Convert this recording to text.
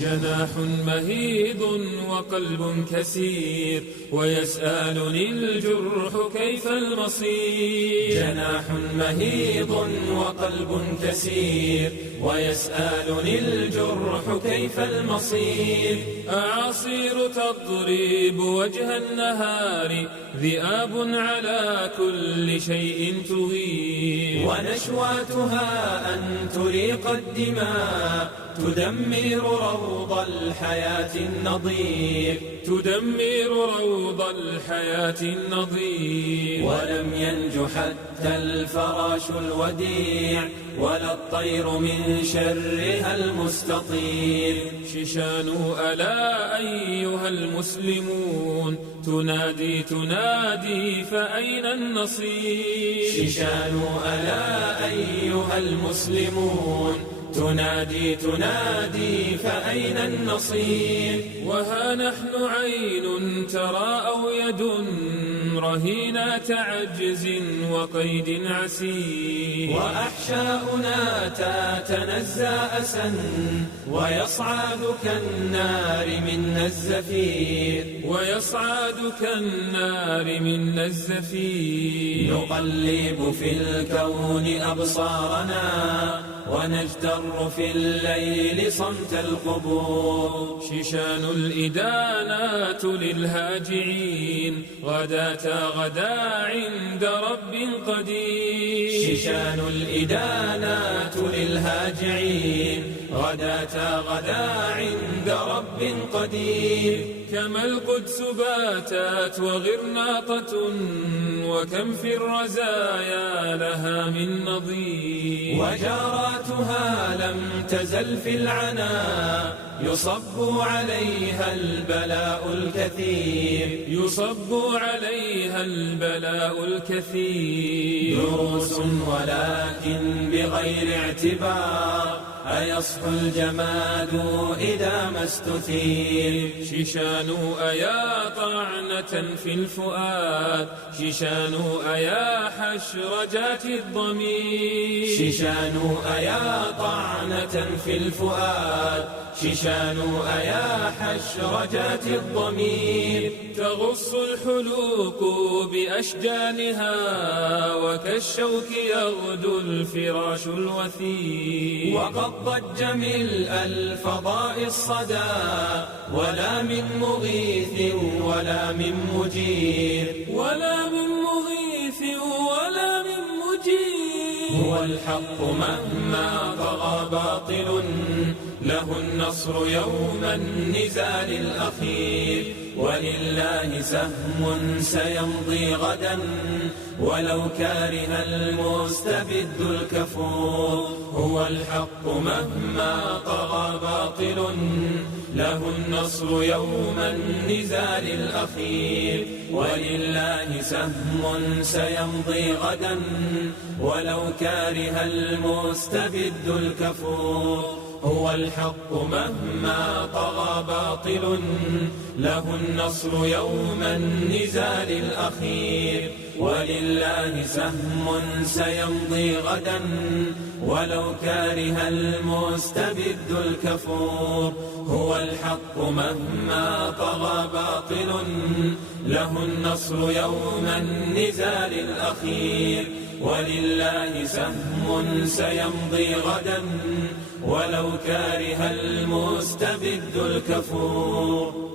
جناح مهيض وقلب كسير ويسألني الجرح كيف المصير. جناح مهيض وقلب كسير ويسألني الجرح كيف المصير. أعاصير تضرب وجه النهار ذئاب على كل شيء تغير. ونشواتها أن تريق الدماء تدمر روض الحياة النظير. تدمر روض الحياة النظير. ولم ينج حتى الفراش الوديع ولا الطير من شرها المستطير. شيشان ألا أيها المسلمون تنادي تنادي فأين النصير. شيشان ألا أيها المسلمون تنادي تنادي فأين النصير. وها نحن عين ترى أو يد رهينة عجز وقيد عسير. وأحشاؤنا تتنزى أسا ويصعد كالنار منا الزفير. ويصعد كالنار منا الزفير. نقلب في الكون أبصارنا ونجتر في الليل صمت القبور. شيشان الإدانات للهاجعين غداة غدا عند رب قدير. شيشان الإدانات للهاجعين غداة غدا عند رب قدير. كما القدس باتت وغرناطة وكم في الرزايا لها من نظير. وجاراتها لم تزل في العنا يصب عليها البلاء الكثير. يصب عليها البلاء الكثير. دروس ولكن بغير اعتبار أيصحو الجماد إذا ما استثير. شيشان أيا طعنة في الفؤاد. شيشان أيا حشرجات الضمير. شيشان أيا طعنة في الفؤاد. شيشان أيا حشرجات الضمير. تغص الحلوق بأشجانها وكالشوك يغدو الفراش الوثير. وقد ضج ملء الفضاء الصدى ولا من مغيث ولا من مجير. ولا من مغيث ولا من مجير. هو الحق مهما طغى باطل له النصر يوم النزال الأخير. ولله سهم سيمضي غدا ولو كاره المستبد الكفور. هو الحق مهما طغى باطل له النصر يوم النزال الأخير. ولله سهم سيمضي غدا ولو كاره المستبد الكفور. هو الحق مهما طغى باطل له النصر يوم النزال الأخير. ولله سهم سيمضي غدا ولو كاره المستبد الكفور. هو الحق مهما طغى باطل له النصر يوم النزال الأخير. ولله سهم سيمضي غدا ولو كاره المستبد الكفور.